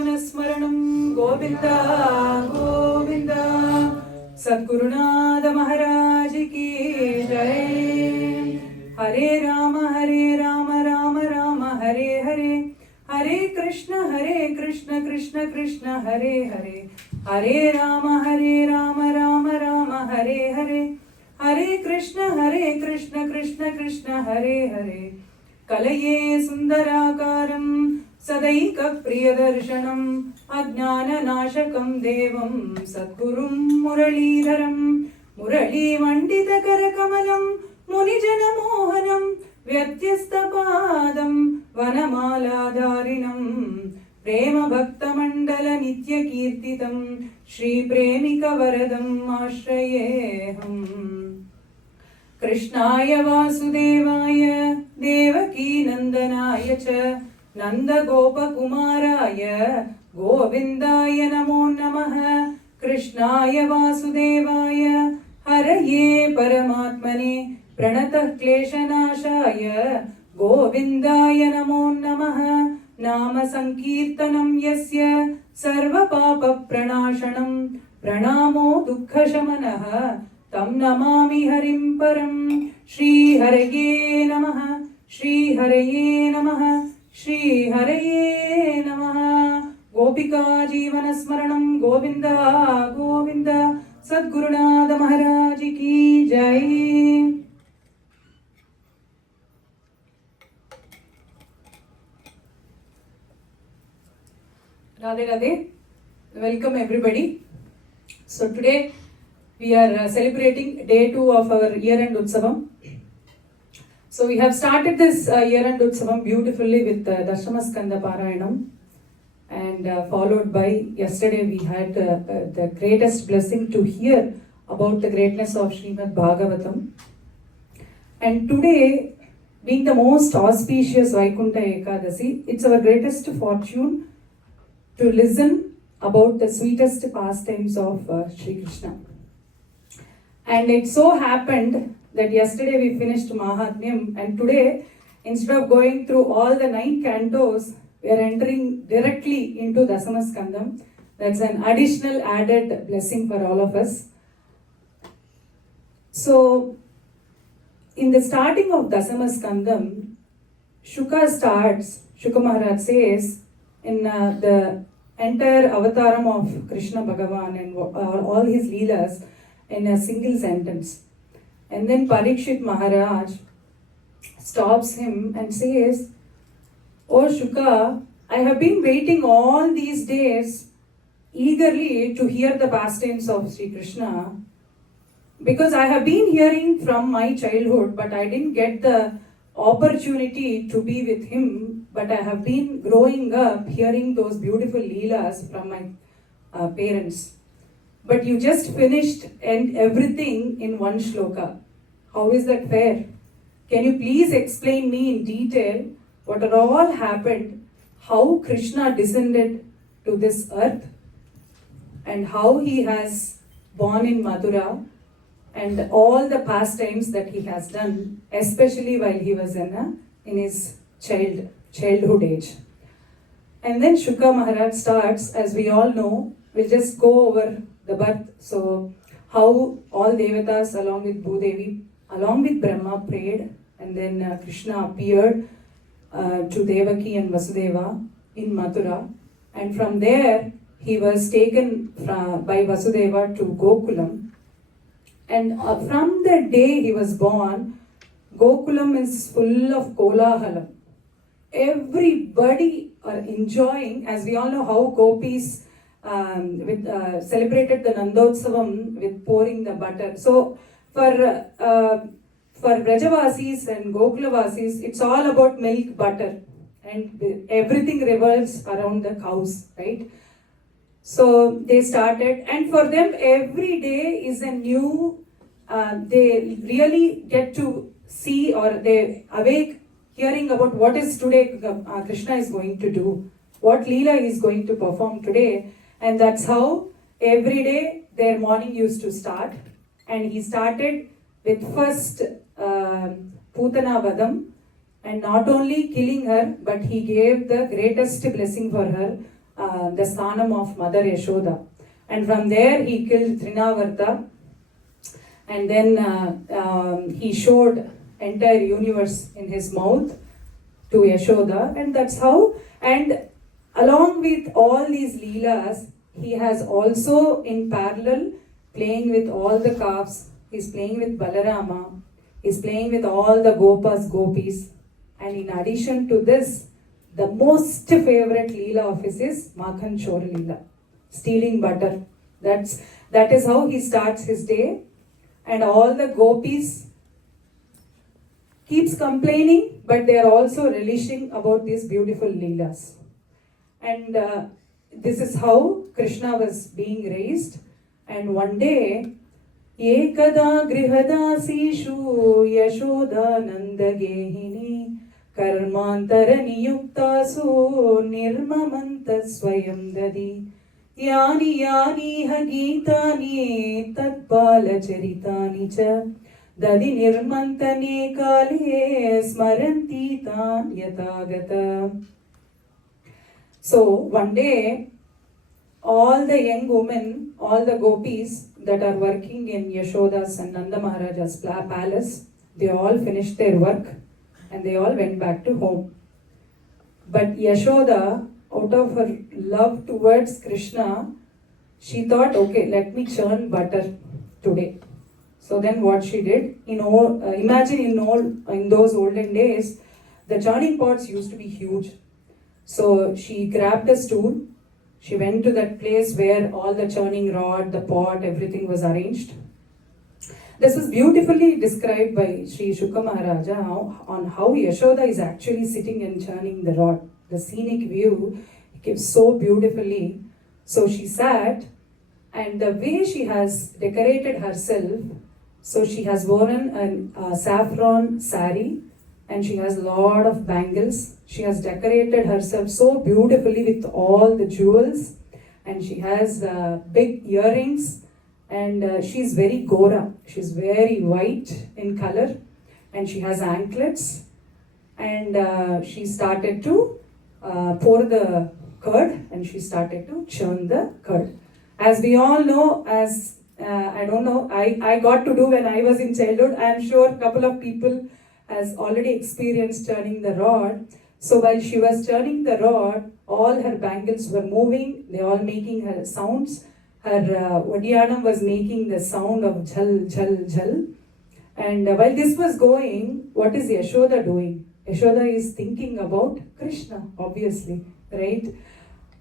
जीवनस्मरणं गोविन्द गोविन्द। सद्गुरुनाथ महाराज की जय। हरे राम राम राम हरे हरे, हरे कृष्ण कृष्ण कृष्ण हरे हरे, हरे राम राम राम हरे हरे, हरे कृष्ण कृष्ण कृष्ण हरे हरे। कलये सुन्दराकारं सदैकप्रियदर्शनम् अज्ञाननाशकं देवं सद्गुरुं मुरलीधरं, मुरलीमण्डितकरकमलं मुनिजनमोहनं व्यत्यस्तपादं वनमालाधारिणं प्रेमभक्तमण्डलनित्यकीर्तितं श्रीप्रेमिकवरदम् आश्रयेऽहम्। कृष्णाय वासुदेवाय देवकीनन्दनाय च नन्दगोपकुमाराय गोविन्दाय नमो नमः। कृष्णाय वासुदेवाय हरये परमात्मने प्रणतः क्लेशनाशाय गोविन्दाय नमो नमः। नाम संकीर्तनं यस्य सर्वपापप्रणाशनं प्रणामो दुःखशमनः तं नमामि हरिं परं। श्रीहरये नमः, श्रीहरये नमः, श्रीहरये नमः। गोपिका जीवनस्मरणं गोविन्द गोविन्द। सद्गुरुनाथ महाराज की जय। Radhe Radhe. Welcome everybody. So today we are celebrating day 2 of our year-end Utsavam. So we have started this year-end Utsavam beautifully with Dashamaskanda Parayanam, and followed by yesterday we had the greatest blessing to hear about the greatness of Srimad Bhagavatam. And today, being the most auspicious Vaikunta Ekadasi, it's our greatest fortune to listen about the sweetest pastimes of Sri Krishna. And it so happened that yesterday we finished Mahatmyam, and today, instead of going through all the 9 cantos, we are entering directly into Dasamaskandam. That's an additional added blessing for all of us. So, in the starting of Dasamaskandam, Shuka Maharaj says, in the entire avataram of Krishna Bhagavan and all his Leelas in a single sentence. And then Parikshit Maharaj stops him and says, "Oh Shuka, I have been waiting all these days eagerly to hear the pastimes of Sri Krishna, because I have been hearing from my childhood, but I didn't get the opportunity to be with him, but I have been growing up hearing those beautiful Leelas from my parents. But you just finished and everything in one shloka. How is that fair? Can you please explain me in detail what all happened, how Krishna descended to this earth, and how he has born in Mathura, and all the pastimes that he has done, especially while he was in his childhood age." And then Shuka Maharaj starts, as we all know, we'll just go over the birth. So, how all Devatas along with Bhudevi, along with Brahma prayed, and then Krishna appeared to Devaki and Vasudeva in Mathura. And from there, he was taken by Vasudeva to Gokulam. And from the day he was born, Gokulam is full of kolahalam. Everybody are enjoying, as we all know how gopis celebrated the Nandotsavam with pouring the butter. So for Vrajavasis and Gokulavasis, it's all about milk, butter, and everything revolves around the cows, right? So they started, and for them every day is a new, they really get to see, or they awake hearing about what is today Krishna is going to do, what Leela is going to perform today. And that's how every day their morning used to start. And he started with first Putana Vadam, and not only killing her, but he gave the greatest blessing for her, the Sthanam of Mother Yashoda. And from there he killed Trinavarta, and then he showed entire universe in his mouth to Yashoda, and that's how. And along with all these Leelas, he has also in parallel playing with all the calves. He's playing with Balarama, he's playing with all the Gopas, Gopis, and in addition to this, the most favorite Leela of his is Makhan Chor Leela, stealing butter. That is how he starts his day, and all the Gopis keeps complaining, but they are also relishing about these beautiful Leelas. And this is how Krishna was being raised. And one day, Ekada Grihadasishu Yashoda Nandagehini Karmantara Niyuktasu Nirmamanta Swayam Dadi Yani Yani Hagitani Tatpala Charitani Cha Dadi Nirmantane Kale Smaranti Tan Yatagata. So one day, all the young women, all the gopis that are working in Yashoda's and Nanda Maharaja's palace, they all finished their work and they all went back to home. But Yashoda, out of her love towards Krishna, she thought, okay, let me churn butter today. So then what she did, imagine in those olden days, the churning pots used to be huge. So she grabbed a stool, she went to that place where all the churning rod, the pot, everything was arranged. This was beautifully described by Sri Shuka Maharaja on how Yashoda is actually sitting and churning the rod. The scenic view gives so beautifully. So she sat, and the way she has decorated herself, so she has worn a saffron sari, and she has a lot of bangles. She has decorated herself so beautifully with all the jewels, and she has big earrings, and she's very Gora. She's very white in color, and she has anklets, and she started to pour the curd, and she started to churn the curd. As we all know, I got to do when I was in childhood. I am sure a couple of people has already experienced turning the rod. So while she was turning the rod, all her bangles were moving, they all making her sounds. Her Vadiyanam was making the sound of jhal, jhal, jhal. And while this was going, what is Yashoda doing? Yashoda is thinking about Krishna, obviously, right?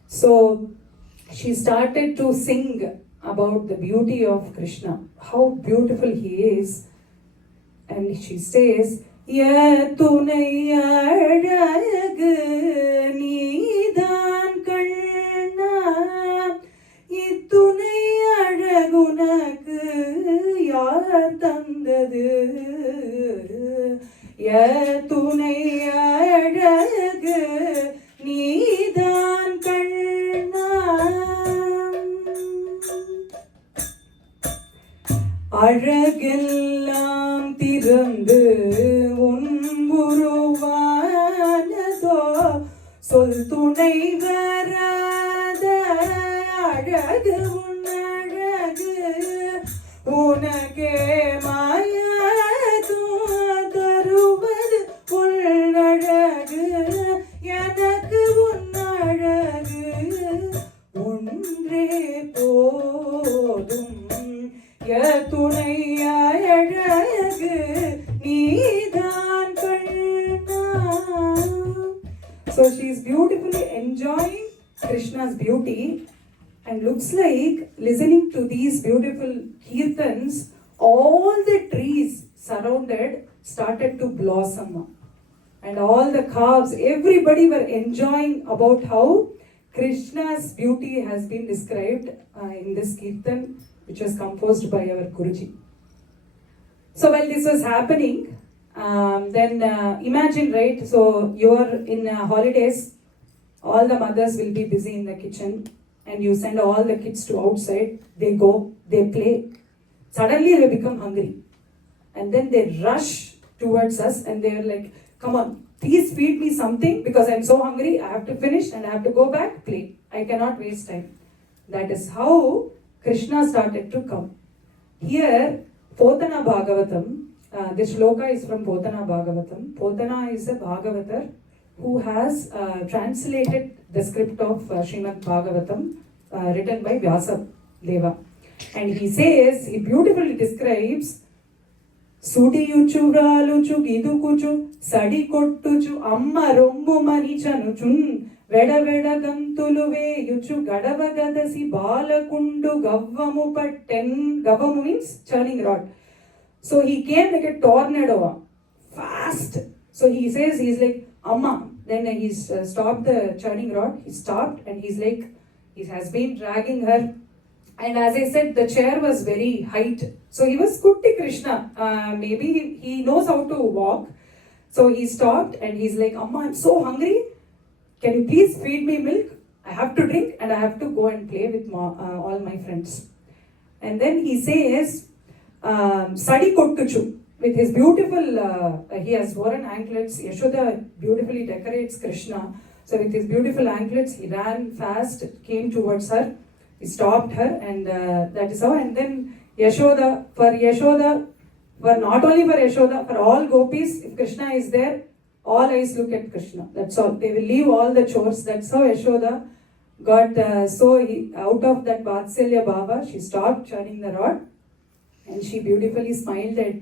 So she started to sing about the beauty of Krishna, how beautiful he is. And she says, துணை அழகு நீதான் கண்ணா இத்துணை அழகுனக்கு யார் தந்தது துணை அழகு நீதான் கண்ணா அழகெல்லாம் திறந்து சொல் துணை வராத அழகு உன் அழகு உனக்கே மாய தருவது உன்னழகு எனக்கு உன் அழகு ஒன்றே போதும் துணை அழகு நீதான் கண்ணா. So she is beautifully enjoying Krishna's beauty, and looks like listening to these beautiful kirtans, all the trees surrounded started to blossom, and all the calves, everybody were enjoying about how Krishna's beauty has been described in this kirtan, which was composed by our Guruji. So while this was happening, then imagine, right? So you're in holidays, all the mothers will be busy in the kitchen, and you send all the kids to outside. They go, they play. Suddenly they become hungry, and then they rush towards us, and they're like, "Come on, please feed me something because I'm so hungry. I have to finish and I have to go back play." I cannot waste time. That is how Krishna started to come. Here, Potana Bhagavatam, this shloka is from Potana Bhagavatam. Potana is a Bhagavatar who has translated the script of Srimad Bhagavatam written by Vyasa Deva. And he says, he beautifully describes సుడియుచు వ్రాలుచు గిదుకుచు సడి కొట్టుచు అమ్మ రొమ్ము మరిచనుచున్ వెడవెడ గంతులు వేయుచు గడవ గదసి బాలకుండు గవ్వము పట్టెన్. గవ్వము means churning rod. So he came like a tornado, fast. So he says, he's like, Amma. Then he's stopped the churning rod. He stopped and he's like, he has been dragging her. And as I said, the chair was very height. So he was Kutti Krishna. Maybe he knows how to walk. So he stopped and he's like, Amma, I'm so hungry. Can you please feed me milk? I have to drink and I have to go and play with all my friends. And then he says, Sadi Kottuchu, with his beautiful, he has worn anklets. Yashoda beautifully decorates Krishna. So with his beautiful anklets, he ran fast, came towards her. He stopped her and that is how. And then Yashoda, for not only for Yashoda, for all gopis, if Krishna is there, all eyes look at Krishna. That's all. They will leave all the chores. That's how Yashoda got out of that Vatsalya Bhava. She stopped churning the rod and she beautifully smiled at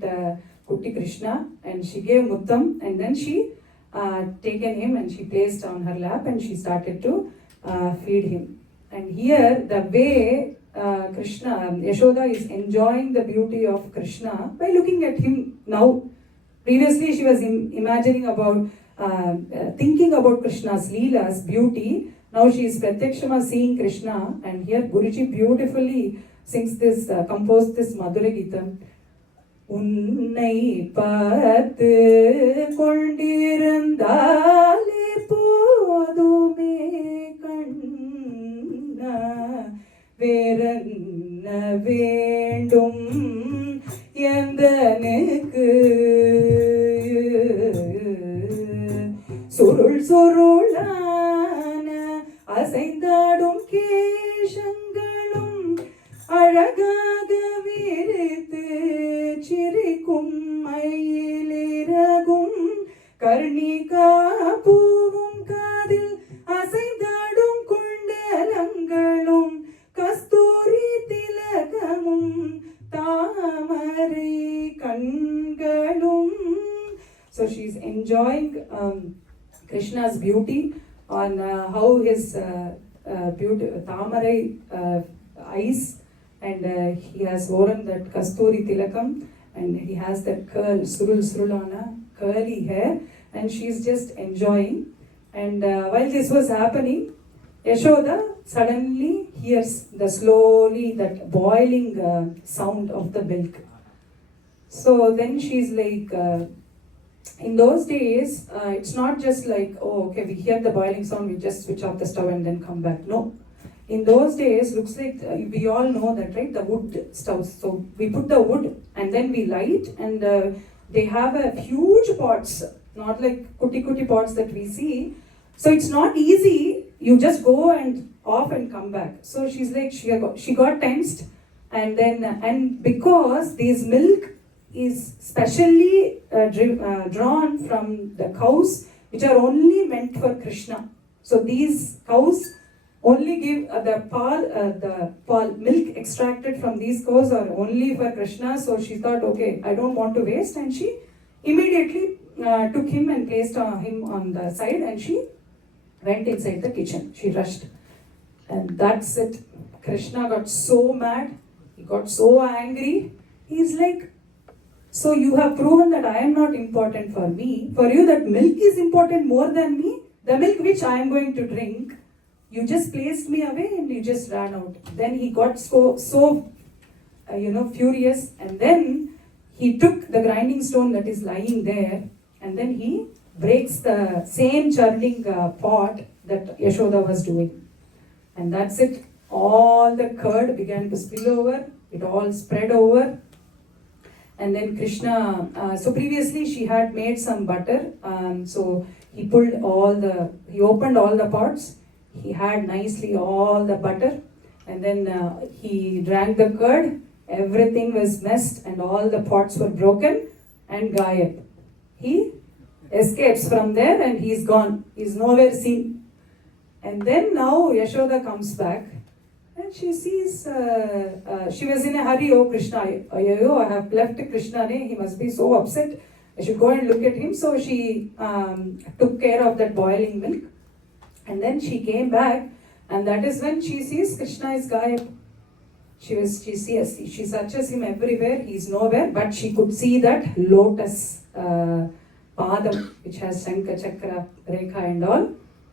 Kutti Krishna and she gave Muttam and then she taken him and she placed on her lap and she started to feed him. And here the way Krishna, Yashoda is enjoying the beauty of Krishna by looking at him now. Previously she was imagining about, thinking about Krishna's Leela's beauty. Now she is Pratyakshama seeing Krishna and here Guruji beautifully sings this, composed this Madhura Geetam. Unnai paathu kondirundale podume kanna veranna vendum endanukku சுருள் சுருளான அசைந்தாடும் கேசங்களும் அழகாக விரித்து சிரிக்கும் மயிலிறகும் கர்ணிகா பூவும் காதில் அசைந்தாடும் குண்டலங்களும் கஸ்தூரி திலகமும் தாமரை கண்களும். So she's enjoying Krishna's beauty on how his beauty, Tamarai eyes, and he has worn that Kasturi Tilakam and he has that curl, surulana, curly hair, and she's just enjoying. And while this was happening, Yashoda suddenly hears the slowly that boiling sound of the milk. So then she's like, in those days, it's not just like, oh, okay, we hear the boiling sound, we just switch off the stove and then come back. No. In those days, looks like we all know that, right? The wood stoves. So we put the wood and then we light, and they have a huge pots, not like kuti pots that we see. So it's not easy. You just go and off and come back. So she's like, she got tensed, and then because this milk is specially drawn from the cows, which are only meant for Krishna. So these cows only give the milk extracted from these cows are only for Krishna. So she thought, okay, I don't want to waste, and she immediately took him and placed him on the side, and she went inside the kitchen. She rushed, and that's it. Krishna got so mad, he got so angry. He's like, so you have proven that I am not important for me. For you, that milk is important more than me. The milk which I am going to drink, you just placed me away and you just ran out. Then he got so furious, and then he took the grinding stone that is lying there, and then he breaks the same churning pot that Yashoda was doing. And that's it. All the curd began to spill over. It all spread over. And then Krishna, so previously she had made some butter. So he opened all the pots. he had nicely all the butter, and then he drank the curd. Everything was messed, and all the pots were broken, and Gayab. He escapes from there, and he's gone. He's nowhere seen. And then now Yashoda comes back, and she sees, she was in a hurry. Oh Krishna, I have left Krishna, he must be so upset. I should go and look at him. So she took care of that boiling milk. And then she came back, and that is when she sees Krishna is Gayab. She searches him everywhere, he's nowhere, but she could see that lotus padam, which has Shankha, Chakra, Rekha and all.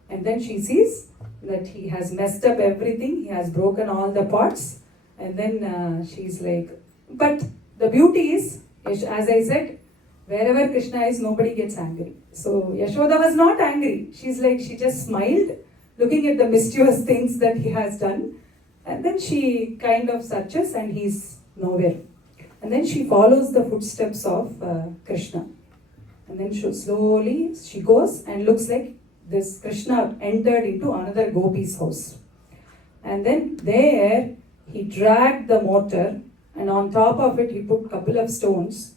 And then she sees that he has messed up everything, he has broken all the pots. And then she's like, but the beauty is, as I said, wherever Krishna is, nobody gets angry. So Yashoda was not angry. She's like, she just smiled, looking at the mischievous things that he has done. And then she kind of searches, and he's nowhere. And then she follows the footsteps of Krishna. And then slowly she goes and looks like this Krishna entered into another gopi's house. And then there he dragged the mortar, and on top of it he put a couple of stones.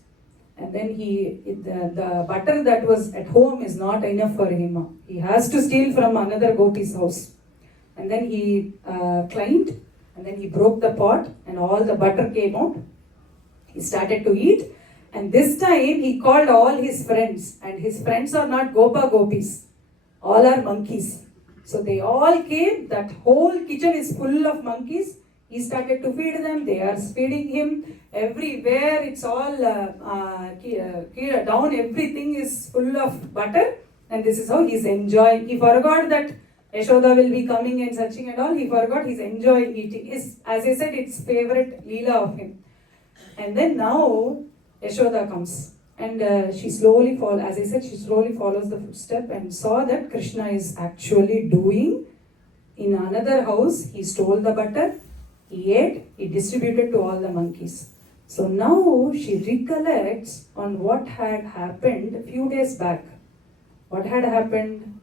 And then the butter that was at home is not enough for him. He has to steal from another gopi's house. And then he climbed, and then he broke the pot, and all the butter came out. He started to eat, and this time he called all his friends, and his friends are not Gopa Gopis, all are monkeys. So they all came, that whole kitchen is full of monkeys. He started to feed them, they are feeding him. Everywhere it's all down, everything is full of butter, and this is how he's enjoying. He forgot that Yashoda will be coming and searching and all. He forgot, he's enjoying eating. As I said, it's favorite Leela of him. And then now Yashoda comes, and she slowly follows the footstep and saw that Krishna is actually doing in another house. He stole the butter, he ate, he distributed to all the monkeys. So now she recollects on what had happened a few days back. What had happened?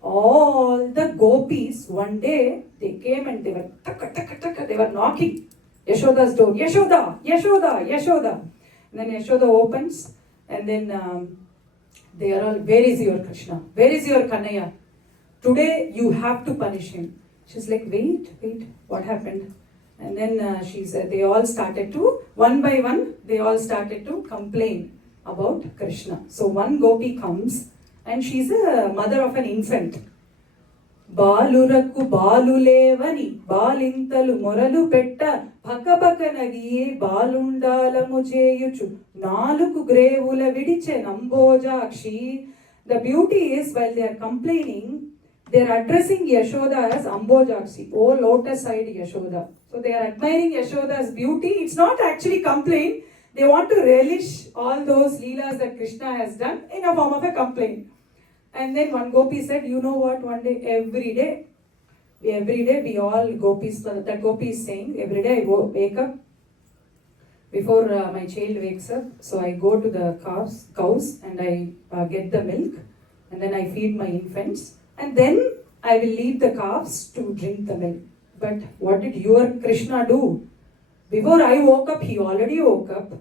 All the gopis, one day, they came and they were knocking Yashoda's door. Yashoda, Yashoda, Yashoda. And then Yashoda opens, and then they are all, where is your Krishna? Where is your Kanaya? Today you have to punish him. She's like, wait, what happened? And then they all started to, one by one, they all started to complain about Krishna. So one gopi comes, and she's a mother of an infant. Baluraku balulevani balintalu moralu petta bhakabhakanagi balundalamu cheyuchu naluku grevula vidiche nambojakshi. The beauty is, while they are complaining, they are addressing Yashoda as Ambojakshi, oh lotus-eyed Yashoda. So they are admiring Yashoda's beauty. It's not actually complaint. They want to relish all those leelas that Krishna has done in a form of a complaint. And then one gopi said, you know what, one day, every day we all gopis, that gopi is saying, every day I wake up, before my child wakes up, so I go to the cows and I get the milk, and then I feed my infants, and then I will leave the calves to drink the milk. But what did your Krishna do? Before I woke up, he already woke up.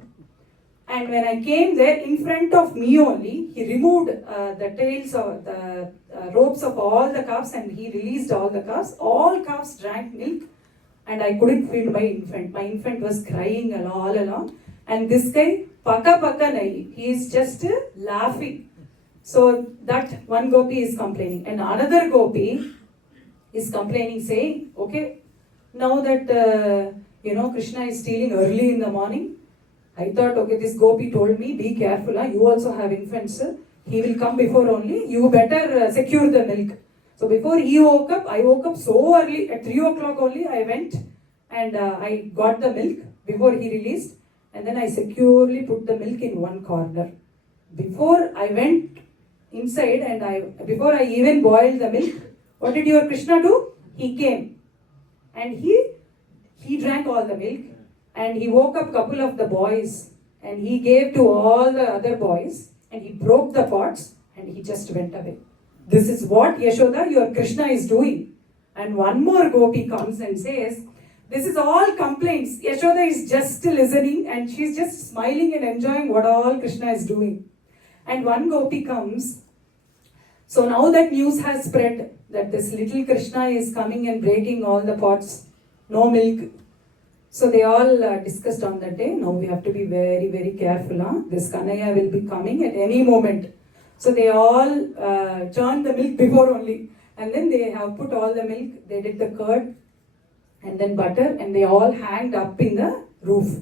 And when I came there, in front of me only, he removed the tails of the ropes of all the calves, and he released all the calves. All calves drank milk, and I couldn't feed my infant. My infant was crying all along. And this guy, paka nai, he is just laughing. So that one gopi is complaining. And another gopi is complaining, saying, okay, now that, Krishna is stealing early in the morning, I thought, okay, this gopi told me, be careful, you also have infants, he will come before only, you better secure the milk. So before he woke up, I woke up so early, at 3 o'clock only, I went and I got the milk before he released, and then I securely put the milk in one corner. Before I went inside and before I even boiled the milk, what did your Krishna do? He came and he drank all the milk. And he woke up a couple of the boys and he gave to all the other boys and he broke the pots and he just went away. This is what Yashoda, your Krishna, is doing. And one more gopi comes and says, this is all complaints. Yashoda is just listening and she's just smiling and enjoying what all Krishna is doing. And one gopi comes. So now that news has spread that this little Krishna is coming and breaking all the pots, no milk. So they all discussed on that day, now we have to be very, very careful. Huh? This Kanaya will be coming at any moment. So they all churned the milk before only. And then they have put all the milk, they did the curd and then butter, and they all hanged up in the roof.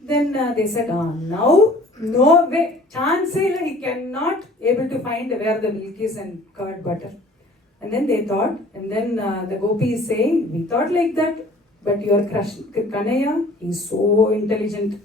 Then they said, now, no way, chance he cannot able to find where the milk is and curd butter. And then they thought, and then the gopi is saying, we thought like that, but your Kanaya is so intelligent.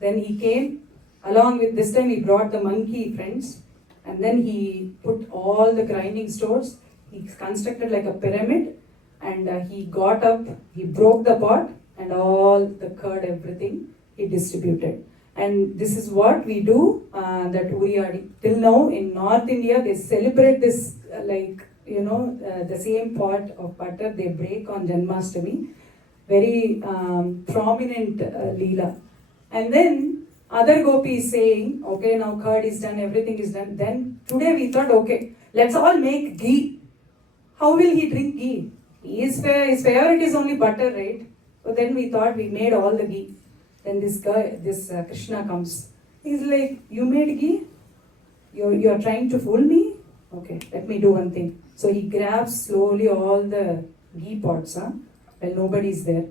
Then he came, along with this time he brought the monkey friends, and then he put all the grinding stores, he constructed like a pyramid, and he got up, he broke the pot, and all the curd, everything, he distributed. And this is what we do, that Uriyadi. Till now in North India, they celebrate this the same pot of butter they break on Janmashtami. Very prominent Leela. And then other gopi is saying, okay, now curd is done, everything is done. Then today we thought, okay, let's all make ghee. How will he drink ghee? His favorite is only butter, right? So then we thought we made all the ghee. Then this guy, Krishna comes. He's like, you made ghee? You're trying to fool me? Okay, let me do one thing. So he grabs slowly all the ghee pots, while nobody's there.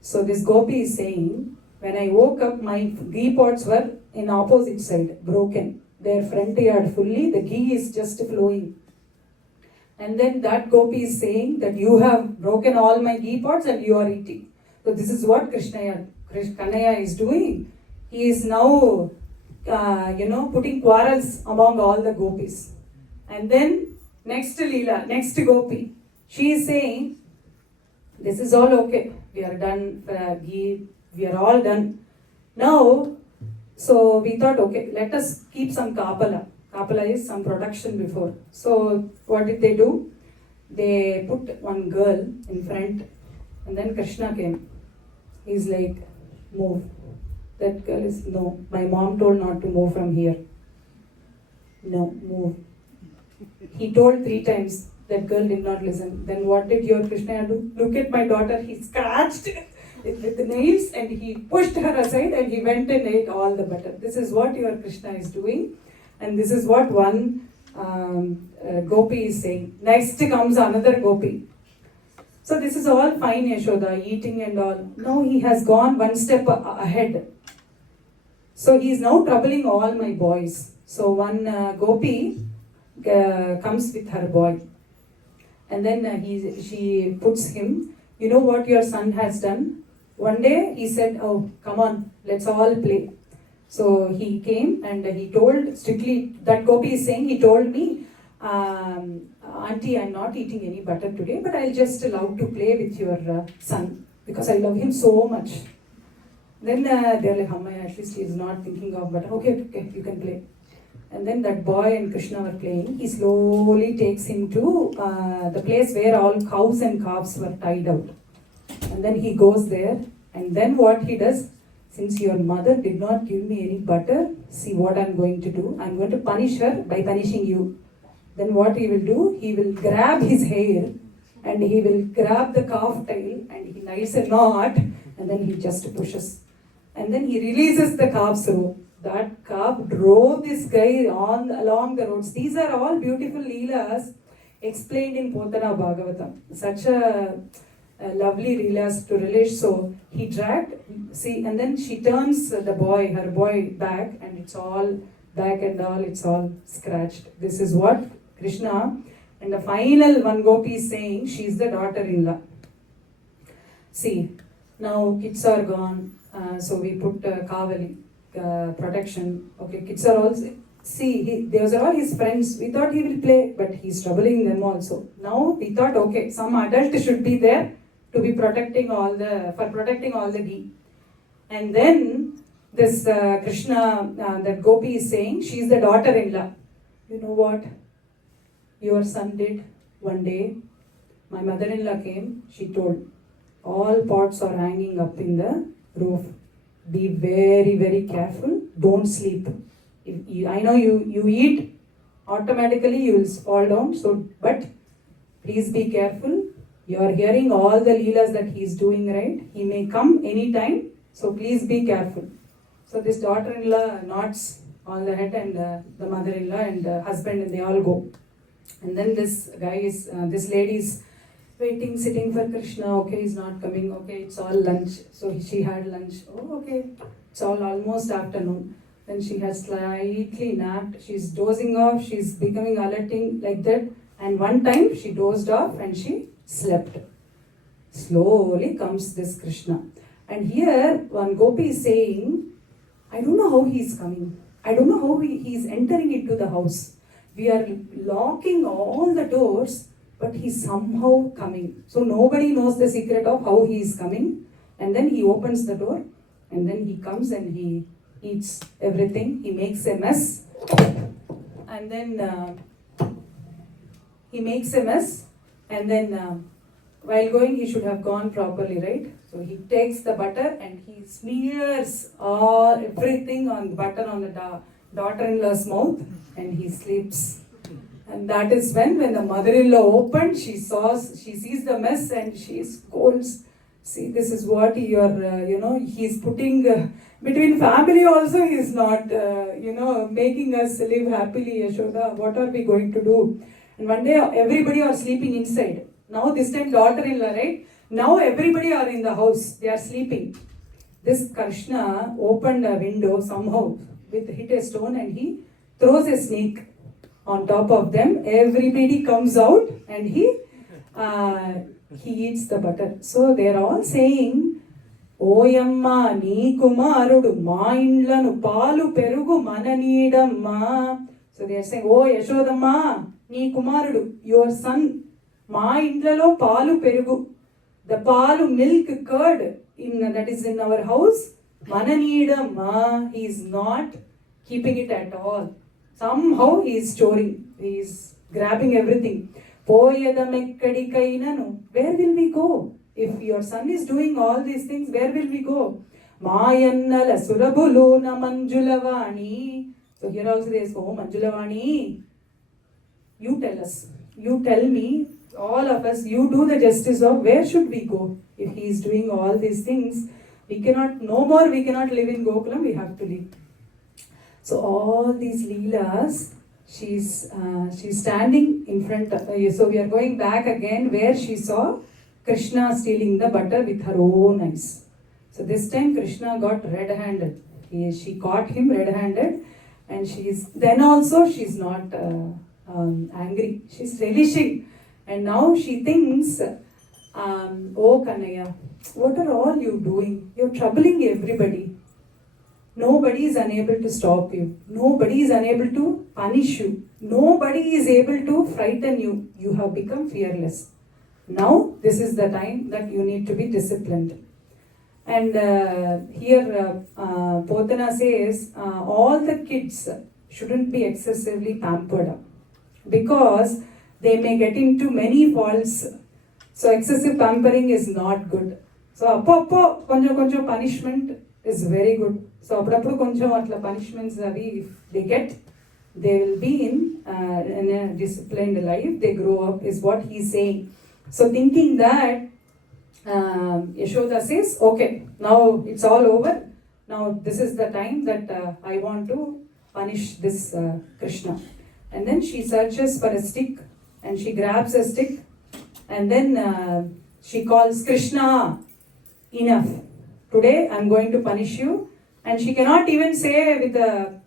So this gopi is saying, when I woke up, my ghee pots were in opposite side, broken. Their front yard fully, the ghee is just flowing. And then that gopi is saying that you have broken all my ghee pots and you are eating. So this is what Kanaya is doing. He is now, putting quarrels among all the gopis. And then next Leela, next gopi, she is saying, this is all okay. We are done for ghee. We are all done. Now, so we thought, okay, let us keep some kapala. Kapala is some production before. So what did they do? They put one girl in front, and then Krishna came. He's like, move. That girl is, no, my mom told not to move from here. No, move. He told 3 times. That girl did not listen. Then what did your Krishna do? Look at my daughter. He scratched it with the nails and he pushed her aside and he went and ate all the butter. This is what your Krishna is doing. And this is what one gopi is saying. Next comes another gopi. So this is all fine, Yashoda, eating and all. Now he has gone one step ahead. So he is now troubling all my boys. So one gopi comes with her boy. And then she puts him, you know what your son has done? One day he said, oh, come on, let's all play. So he came and he told strictly, that gopi is saying, he told me, Auntie, I'm not eating any butter today, but I'll just love to play with your son because I love him so much. Then they're like, Hammaya, at least he's not thinking of butter. Okay, you can play. And then that boy and Krishna were playing. He slowly takes him to the place where all cows and calves were tied out. And then he goes there. And then what he does, since your mother did not give me any butter, see what I'm going to do. I'm going to punish her by punishing you. Then what he will do, he will grab his hair and he will grab the calf tail and he knives a knot and then he just pushes. And then he releases the calf's rope. That calf drove this guy along the roads. These are all beautiful leelas explained in Potana Bhagavatam. Such a lovely leelas to relate. So he dragged, and then she turns her boy back, and it's all back and all, it's all scratched. This is what Krishna, and the final one gopi is saying, she's the daughter-in-law. See, now kids are gone, so we put Kavali. Protection. Okay, kids are also, those are all his friends. We thought he will play, but he's troubling them also. Now we thought, okay, some adult should be there to be protecting all the ghee. And then this Krishna, that gopi is saying, she's the daughter-in-law. You know what your son did one day? my mother-in-law came, she told, all pots are hanging up in the roof. Be very, very careful. Don't sleep. I know you eat, automatically you will fall down. So, but please be careful. You are hearing all the leelas that he is doing, right? He may come anytime. So please be careful. So this daughter-in-law nods on the head, and the mother-in-law and husband, and they all go. And then this lady is waiting, sitting for Krishna. Okay, he's not coming. Okay, it's all lunch. So she had lunch. Oh, okay, it's all almost afternoon. Then she has slightly napped. She's dozing off. She's becoming alerting like that. And one time she dozed off and she slept. Slowly comes this Krishna. And here one gopi is saying, I don't know how he is coming. I don't know how he is entering into the house. We are locking all the doors, but he's somehow coming. So nobody knows the secret of how he is coming. And then he opens the door, and then he comes and he eats everything. He makes a mess. And then while going, he should have gone properly, right? So he takes the butter and he smears everything on butter on the daughter-in-law's mouth, and he sleeps. And that is when the mother-in-law opened, she sees the mess and she scolds. See, this is what he's putting between family also. He's not, making us live happily, Yashoda. What are we going to do? And one day, everybody are sleeping inside. Now, this time, daughter-in-law, right? Now, everybody are in the house. They are sleeping. This Krishna opened a window somehow, hit a stone, and he throws a snake on top of them. Everybody comes out and he eats the butter. So they are all saying, Oyamma nee kumarudu ma indlanu palu perugu mananidamma. So they are saying, Oh Yashodamma, nee kumarudu, your son, ma indlalo palu perugu. The palu, milk, curd that is in our house, mananidamma, he is not keeping it at all. Somehow he is storing, he is grabbing everything. Where will we go? If your son is doing all these things, where will we go? Mayannala surabuluna manjulavani. So here also they say, Oh Manjulavani, you tell us, you tell me, all of us, you do the justice of where should we go? If he is doing all these things, we cannot live in Gokulam, we have to leave. So all these leelas, she's standing in front of, so we are going back again where she saw Krishna stealing the butter with her own eyes. So this time Krishna got red-handed. She caught him red-handed, and then also she's not angry. She's relishing. And now she thinks, Oh Kanaya, what are all you doing? You're troubling everybody. Nobody is unable to stop you. Nobody is unable to punish you. Nobody is able to frighten you. You have become fearless. Now, this is the time that you need to be disciplined. And here, Potana says, all the kids shouldn't be excessively pampered because they may get into many faults. So, excessive pampering is not good. So, appo konjo punishment is very good. So, appudu koncham atla punishments if they get, they will be in a disciplined life. They grow up, is what he's saying. So, thinking that, Yashoda says, okay, now it's all over. Now, this is the time that I want to punish this Krishna. And then she searches for a stick, and she grabs a stick, and then she calls Krishna, enough. Today I'm going to punish you. And she cannot even say with a,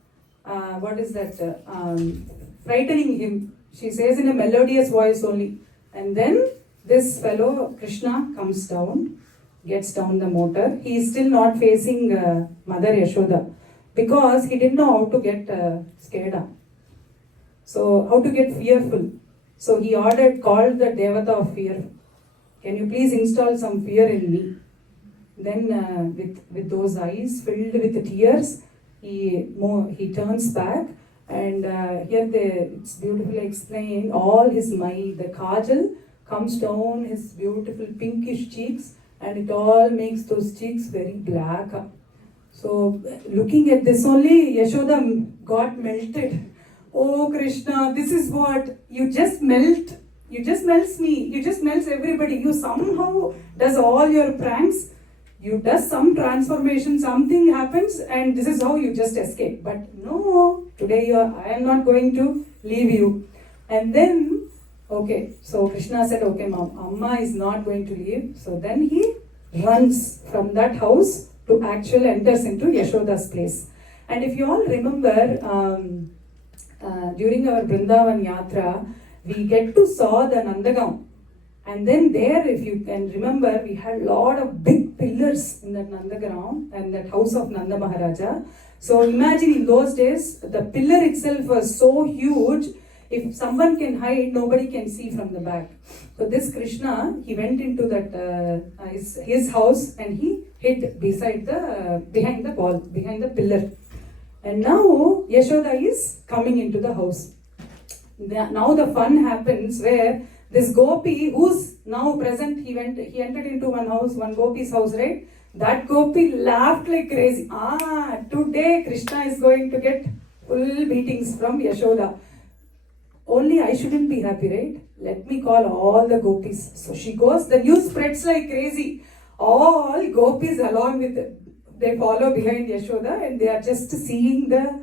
frightening him. She says in a melodious voice only. And then this fellow, Krishna, comes down, gets down the motor. He is still not facing Mother Yashoda because he didn't know how to get scared. So, how to get fearful. So, he called the Devata of fear. Can you please install some fear in me? Then with those eyes filled with tears, he turns back, and here it's beautifully explained, all his the kajal comes down his beautiful pinkish cheeks, and it all makes those cheeks very black. So looking at this only, Yashoda got melted. Oh Krishna, this is what you just melt. You just melts me. You just melts everybody. You somehow does all your pranks. You does some transformation. Something happens, and this is how you just escape. But no, today I am not going to leave you. And then, okay, so Krishna said, okay, mom, Amma is not going to leave. So then he runs from that house to actually enters into Yashoda's place. And if you all remember, during our Vrindavan Yatra, we get to saw the Nandagaon. And then there, if you can remember, we had a lot of big pillars in that Nandagaon and that house of Nanda Maharaja. So imagine in those days, the pillar itself was so huge, if someone can hide, nobody can see from the back. So this Krishna, he went into that his house and he hid behind the wall, behind the pillar. And now Yashoda is coming into the house. Now the fun happens where this gopi, who's now present, he entered into one gopi's house, right? That gopi laughed like crazy. Today Krishna is going to get full beatings from Yashoda. Only I shouldn't be happy, right? Let me call all the gopis. So she goes, the news spreads like crazy. All gopis along with they follow behind Yashoda, and they are just seeing the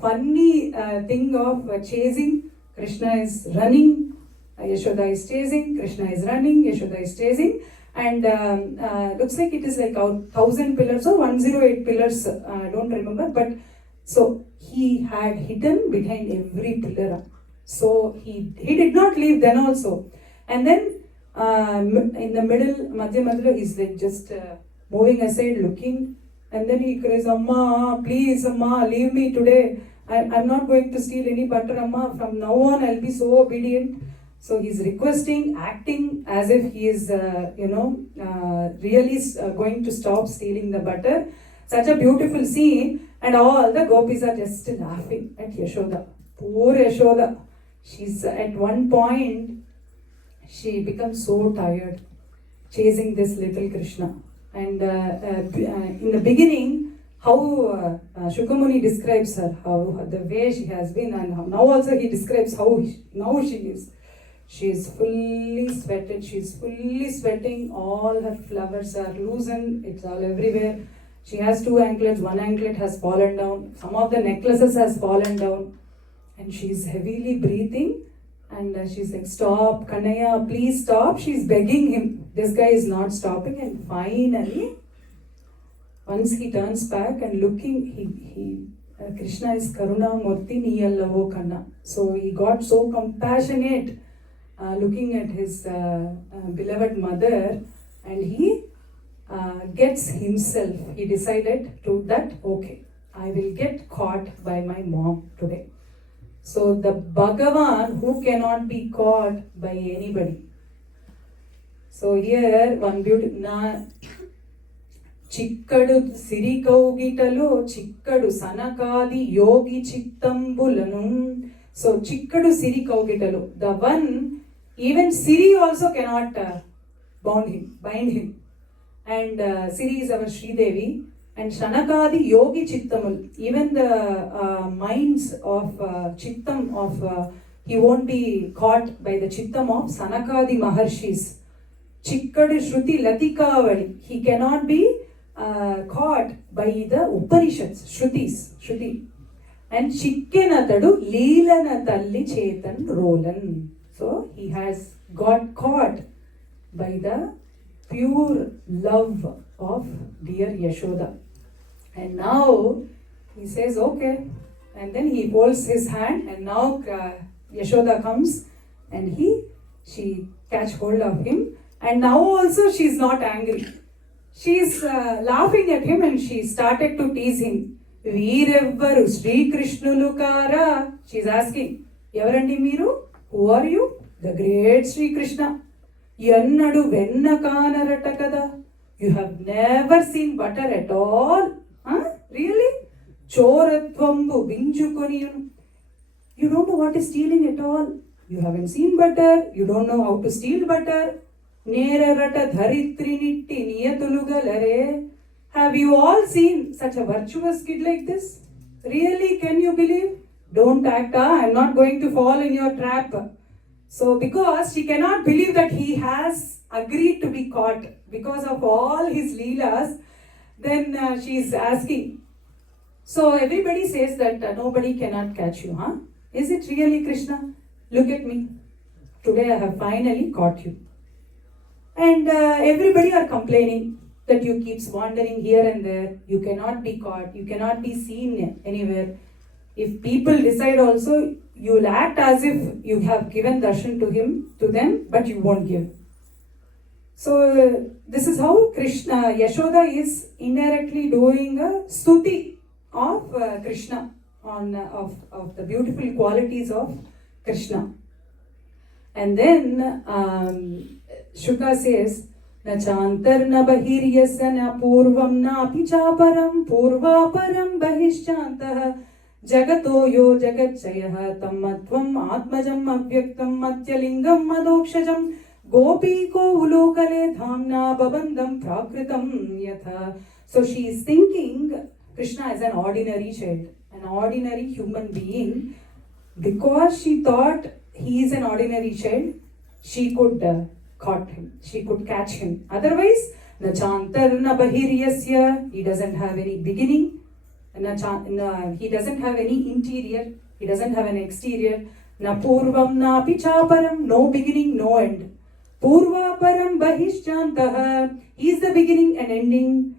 funny thing of chasing. Krishna is running, Yashoda is chasing, Krishna is running, Yashoda is chasing, and looks like it is like 1,000 pillars or 108 pillars, I don't remember, but so he had hidden behind every pillar. So he did not leave then also. And then in the middle, Madhya he's like just moving aside, looking, and then he cries, Amma, please Amma, leave me today. I'm not going to steal any butter, Amma. From now on, I'll be so obedient. So he's requesting, acting as if he is, really going to stop stealing the butter. Such a beautiful scene, and all the gopis are just laughing at Yashoda. Poor Yashoda. She's at one point, she becomes so tired chasing this little Krishna. And in the beginning, how Shukamuni describes her, how the way she has been, and now also he describes how now she is. She is fully sweated, she is fully sweating, all her flowers are loosened, it's all everywhere. She has 2 anklets, one anklet has fallen down, some of the necklaces has fallen down, and she's heavily breathing, and she's like, stop, Kanaya, please stop. She's begging him. This guy is not stopping, and finally, once he turns back and looking, Krishna is Karuna Murti Niyallavo Kanna. So he got so compassionate looking at his beloved mother, and he gets himself, he decided that, okay, I will get caught by my mom today. So the Bhagavan who cannot be caught by anybody. So here one beauty, Chikkadu Siri Kaugitalu, Chikkadu Sanakadi Yogi Chittambulanum. So Chikkadu Siri Kaugitalu, the one, even Siri also cannot bind him. And Siri is our Sri Devi. And Shanakadi Yogi Chittamul, even the minds of Chittam of, he won't be caught by the Chittam of Sanakadi Maharshis. Chikkadu Shruti Latikavali, he cannot be caught by the Upanishads, Shruti. And Chikkenatadu Leela Natalli Chetan Rolan. So he has got caught by the pure love of dear Yashoda. And now he says, okay. And then he holds his hand, and now Yashoda comes and she catch hold of him. And now also she is not angry. She is laughing at him, and she started to tease him. Veerevvaru Sri Krishnulukara. She is asking, Yavarandi Meeru? Who are you? The great Sri Krishna. Yannadu Vennakanarata kada. You have never seen butter at all. Huh? Really? Choratvambu Binjukoniyun. You don't know what is stealing at all. You haven't seen butter, you don't know how to steal butter. Nerarata dharitri nitti niyatulugalare. Have you all seen such a virtuous kid like this? Really, can you believe? Don't act, I'm not going to fall in your trap. So, because she cannot believe that he has agreed to be caught because of all his leelas, then she is asking. So, everybody says that nobody cannot catch you, huh? Is it really Krishna? Look at me. Today I have finally caught you. And everybody are complaining that you keeps wandering here and there. You cannot be caught. You cannot be seen anywhere. If people decide also, you'll act as if you have given darshan to them, but you won't give. So this is how Yashoda is indirectly doing a stuti of Krishna, of the beautiful qualities of Krishna. And then Shuka says, Na chantar na bahiryasya na purvam na pichaparam purvaparam bahishchantah jagato yo jagatchayah tammatvam atmajam avyaktam matyalingam madokshajam gopi ko ulokale dhamna babandam prakritam yatha. So she is thinking Krishna as an ordinary child, an ordinary human being. Because she thought he is an ordinary child, she could caught him, she could catch him. Otherwise, na chantar na bahiryasya, he doesn't have any beginning, he doesn't have any interior, he doesn't have an exterior. Na purvam na pichaparam, no beginning, no end. Purva param bahishchantah, he is the beginning and ending.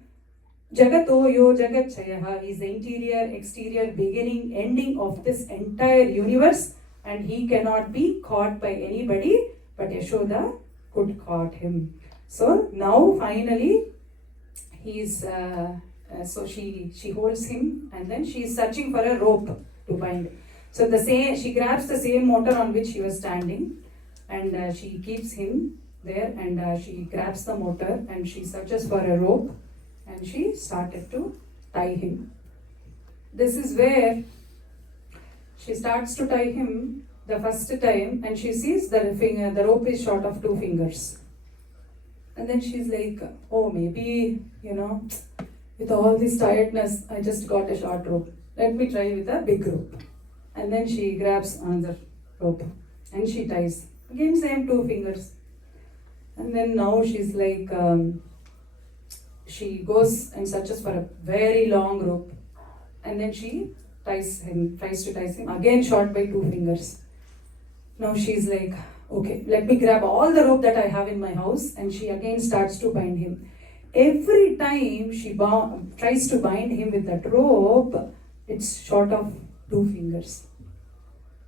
Jagato yo jagatchayaha, he is the interior, exterior, beginning, ending of this entire universe, and he cannot be caught by anybody, but Yashoda could caught him. So now finally he is so she holds him, and then she is searching for a rope to bind. So she grabs the same motor on which he was standing, and she keeps him there, and she grabs the motor and she searches for a rope, and she started to tie him. This is where she starts to tie him the first time, and she sees the rope is short of 2 fingers. And then she's like, oh, maybe, with all this tiredness, I just got a short rope. Let me try with a big rope. And then she grabs another rope and she ties. Again, same 2 fingers. And then now she's like, she goes and searches for a very long rope, and then she tries to tie him, again short by 2 fingers. Now she's like, okay, let me grab all the rope that I have in my house, and she again starts to bind him. Every time she tries to bind him with that rope, it's short of 2 fingers.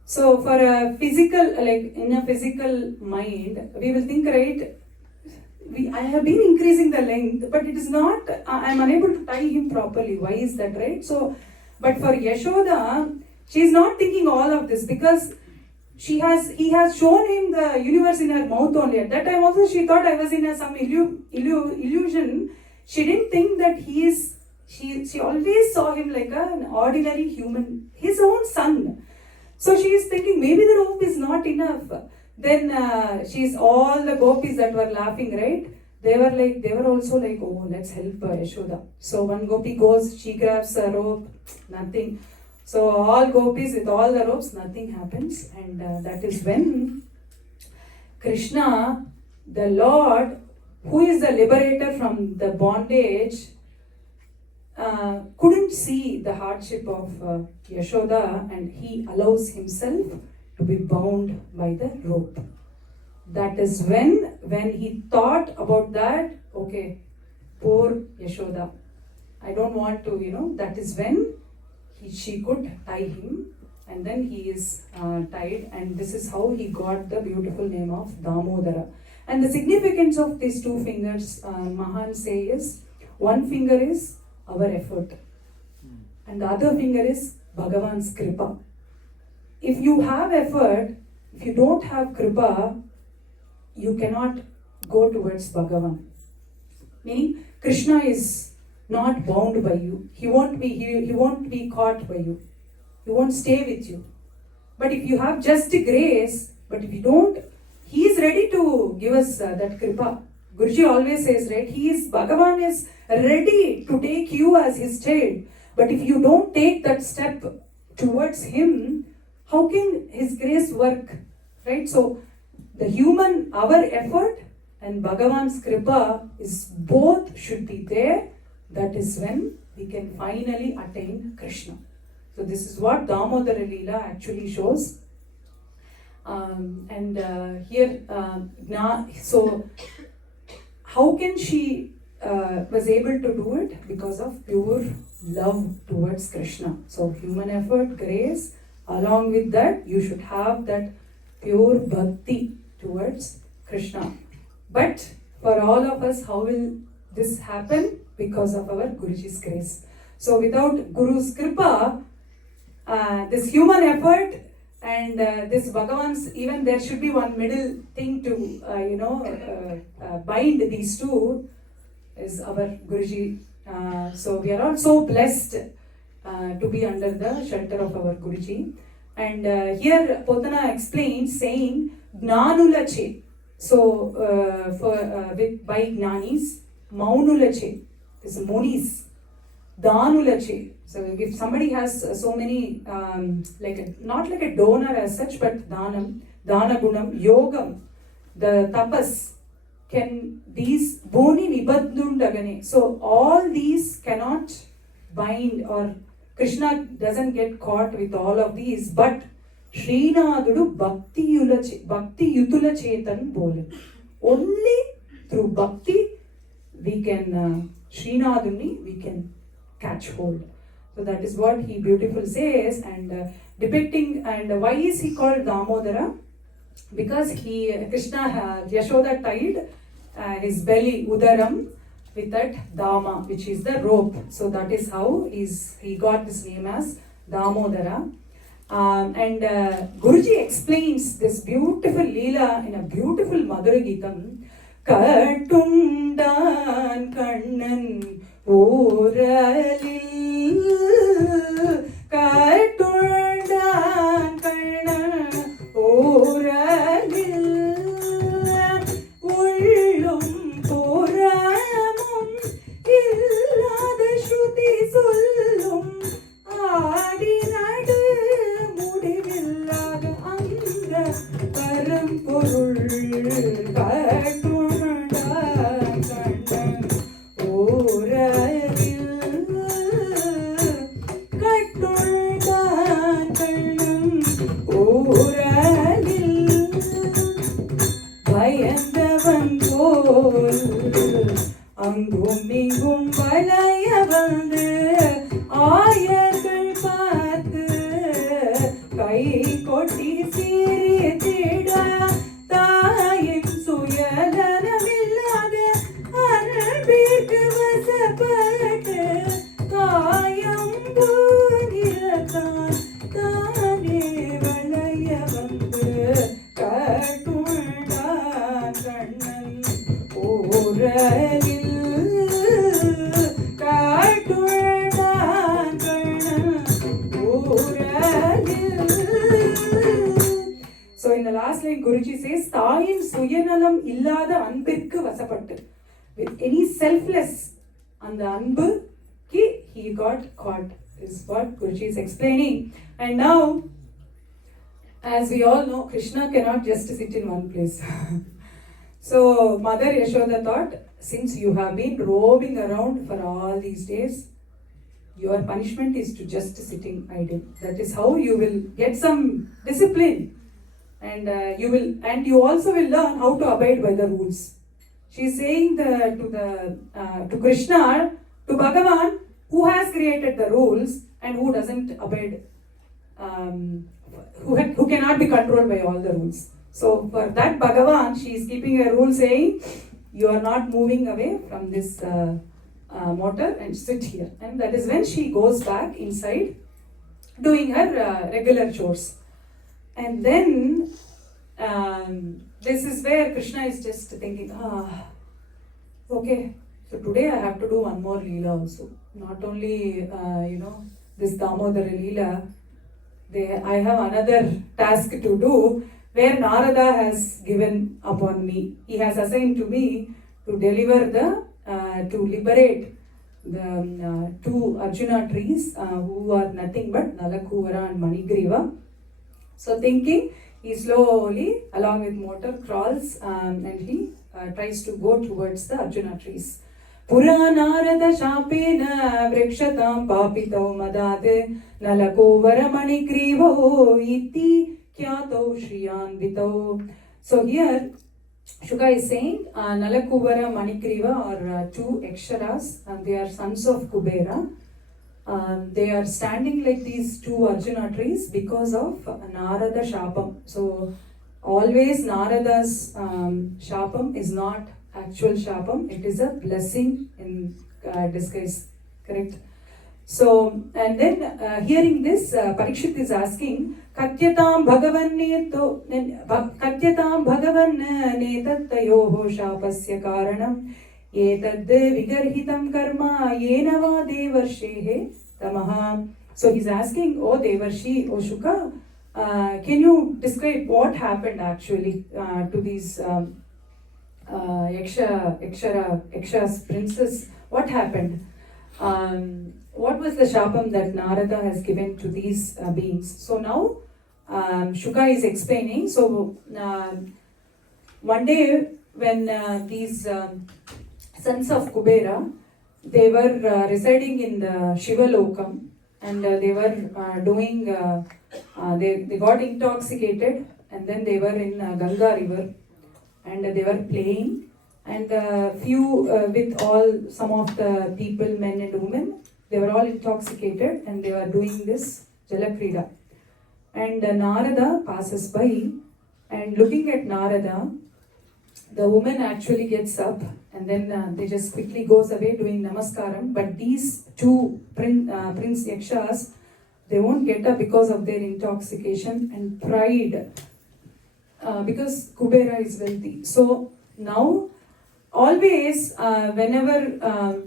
So for a physical, in a physical mind, we will think, right, I have been increasing the length, but it is not, I am unable to tie him properly. Why is that, right? So, but for Yashoda, she is not thinking all of this, because he has shown him the universe in her mouth only. At that time also she thought I was in some illusion. She didn't think that she always saw him like an ordinary human, his own son. So she is thinking maybe the rope is not enough. Then all the gopis that were laughing, right? They were also like, oh, let's help Yashoda. So one gopi goes, she grabs a rope, nothing. So all gopis with all the ropes, nothing happens. And that is when Krishna, the Lord, who is the liberator from the bondage, couldn't see the hardship of Yashoda, and he allows himself to be bound by the rope. That is when he thought about that, okay, poor Yashoda, I don't want to, that is when she could tie him, and then he is tied, and this is how he got the beautiful name of Damodara. And the significance of these 2 fingers, Mahan say, is one finger is our effort, and the other finger is Bhagavan's kripa. If you have effort, if you don't have kripa, you cannot go towards Bhagavan. Meaning, Krishna is not bound by you. He won't be caught by you. He won't stay with you. But if you have just grace, But if you don't, he is ready to give us that kripa. Guruji always says, right, Bhagavan is ready to take you as his child. But if you don't take that step towards him, how can his grace work? Right? So, our effort and Bhagavan's kripa is both should be there. That is when we can finally attain Krishna. So this is what Damodar Leela actually shows. So how can she was able to do it? Because of pure love towards Krishna. So human effort, grace, along with that you should have that pure bhakti towards Krishna. But for all of us, how will this happen? Because of our Guruji's grace. So without Guru's kripa, this human effort and this Bhagavan's, even there should be one middle thing to bind these two, is our Guruji. So we are all so blessed to be under the shelter of our Guruji. And here Potana explains saying Gnanulache. So by Gnanis, Maunulache is Monis, Danulache. So if somebody has so many, not like a donor as such, but Danam, Danagunam, Yogam, the Tapas, can these Boni Nibadnundagane. So all these cannot bind, or Krishna doesn't get caught with all of these, but Srinadudu Bhakti Yutula Chetan Bolin. Only through Bhakti we can, Srinaduni, we can catch hold. So that is what he beautifully says, and depicting, and why is he called Damodara? Because Krishna, Yashoda tied his belly, Udaram, with that Dama, which is the rope. So that is how he got this name as Damodara. And Guruji explains this beautiful Leela in a beautiful Madhura Geetam. Kattundan Kannan Oralil Kattundan Kannan Oralil Ullum Poramum Illada Shruti Sollum Adinadu Mudivillada Anga Parampurul அங்கும் இங்கும் வளைய வந்து ஆயர்கள் பார்த்து கை கொட்டி சிரித்திட தாயின் சுயநலமில்லாத அன்பிற்கு வசப்பட்டு தாயம்பு நிறத்தான் தானே வளைய வந்து கட்டுண்டான் Kannan ஓரலில் So in the last line, Guruji says, Thayin Suyanalam illada anbirku vasapattu. With any selfless and the anbu, he got caught, is what Guruji is explaining. And now, as we all know, Krishna cannot just sit in one place. So Mother Yashoda thought, since you have been roaming around for all these days, your punishment is to just sitting idle. That is how you will get some discipline, and you also will learn how to abide by the rules. She is saying to Krishna, to Bhagavan, who has created the rules and who doesn't abide, who cannot be controlled by all the rules. So for that Bhagavan, she is keeping a rule saying, you are not moving away from this motor and sit here. And that is when she goes back inside doing her regular chores. And then this is where Krishna is just thinking, okay, so today I have to do one more Leela also. Not only, this Damodar Leela, I have another task to do. where Narada has given upon me. He has assigned to me to deliver to liberate the two Arjuna trees who are nothing but Nalakuvara and Manigriva. So thinking, he slowly, along with motor, crawls and he tries to go towards the Arjuna trees. Pura Narada Shapena Vrikshatam Papito Madade Nalakuvara Manigrivo Iti Kyato Shriyanvito. So here, Shuka is saying Nalakuvara Manikriva are two Aksharas and they are sons of Kubera. They are standing like these two Arjuna trees because of Narada Shapam. So always Narada's Shapam is not actual Shapam, it is a blessing in disguise, correct? So, and then hearing this, Parikshit is asking, Katyatam Bhagavan netattayoho shapasya karanam etad vigarhitam karma yenava devarshehe tamaha. So he's asking, oh Devarshi, oh Shuka, can you describe what happened actually to these Yakshas princess? What happened? What was the Shapam that Narada has given to these beings? So now Shuka is explaining. So one day when these sons of Kubera, they were residing in the Shiva Lokam and they were doing, they got intoxicated and then they were in Ganga river and they were playing and some of the people, men and women, they were all intoxicated and they were doing this Jalakrida. And Narada passes by and looking at Narada, the woman actually gets up and then they just quickly goes away doing namaskaram. But these two Prince Yakshas, they won't get up because of their intoxication and pride because Kubera is wealthy. So now always whenever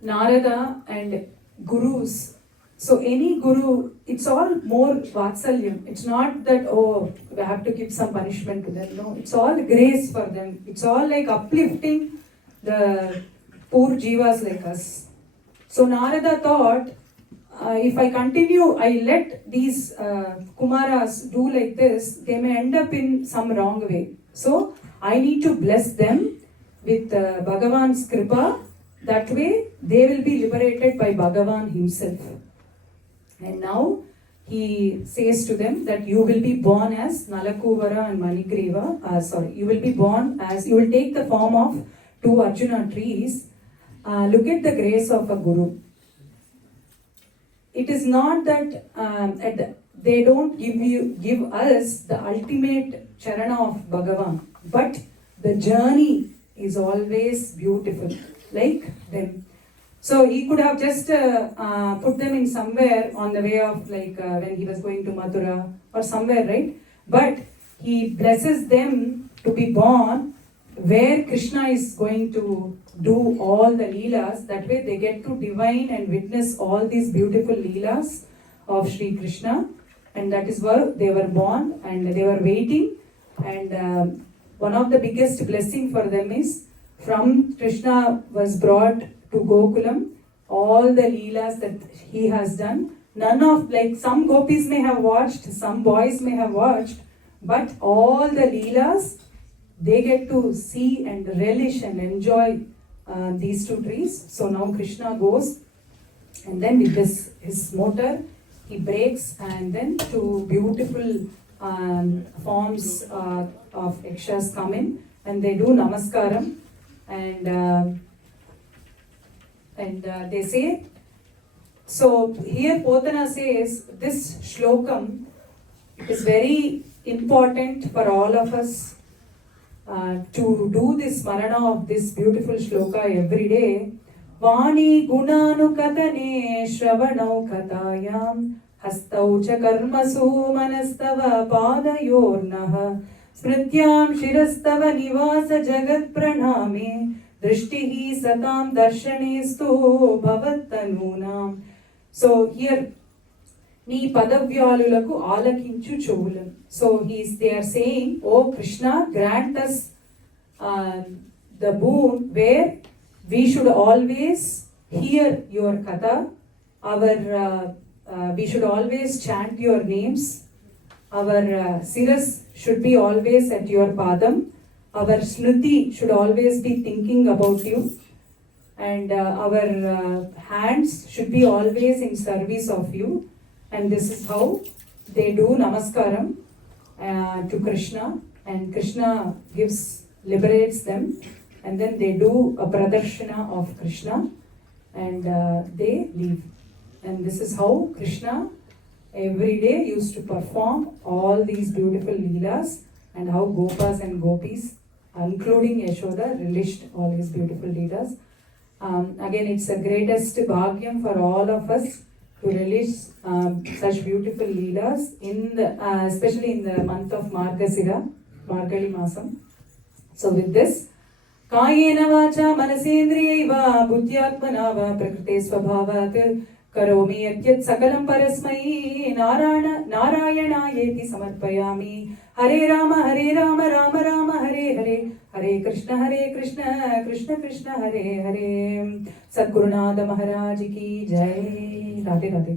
Narada and gurus, so any guru, it's all more vatsalyam. It's not that, oh, we have to give some punishment to them. No, it's all grace for them. It's all like uplifting the poor jivas like us. So Narada thought, if I continue, I let these Kumaras do like this, they may end up in some wrong way. So I need to bless them with Bhagavan's kripa. That way they will be liberated by Bhagavan himself. And now he says to them that you will be born as Nalakuvara and Manigriva. You will be born as, you will take the form of two Arjuna trees. Look at the grace of a guru. It is not that they don't give us the ultimate charana of Bhagavan, but the journey is always beautiful, like them. So he could have just put them in somewhere on the way of like when he was going to Mathura or somewhere, right? But he blesses them to be born where Krishna is going to do all the Leelas. That way they get to divine and witness all these beautiful Leelas of Sri Krishna. And that is where they were born and they were waiting. And one of the biggest blessing for them is from Krishna was brought to Gokulam, all the Leelas that he has done. None of, like some gopis may have watched, some boys may have watched, but all the Leelas, they get to see and relish and enjoy these two trees. So now Krishna goes and then with his motor, he breaks and then two beautiful forms of Yakshas come in and they do namaskaram and they say, so here Potana says this shlokam is very important for all of us to do this smarana of this beautiful shloka every day. Vani gunanu katane shravanau katayam hastau cha karmasu manastava padayornaha smrityam shirastava nivasa jagat praname drishtihi satam darshanestu bhavattanunam. So here నీ పదవ్యాలులకు ఆలకించు చెవులను. So they are saying, O Krishna, grant us the boon where we should always hear your katha, we should always chant your names, our siras should be always at your padam, our smriti should always be thinking about you, and our hands should be always in service of you. And this is how they do namaskaram to Krishna, and Krishna liberates them, and then they do a pradarshana of Krishna, and they leave. And this is how Krishna every day used to perform all these beautiful leelas, and how Gopas and Gopis, including Yashoda, relished all his beautiful leelas. Again, it's the greatest bhagyam for all of us to relish such beautiful leelas especially in the month of Margali Masam. So with this, Kayena vacha manasendriyaiva buddhyatmana va prakrite swabhavat karomi yatyat sakalam parasmai narayana samarpayami. Hare Rama Rama Rama Hare Hare, Hare Krishna Krishna Krishna Hare Hare. Sadgurunada Maharaj ki jai. Radhe Radhe.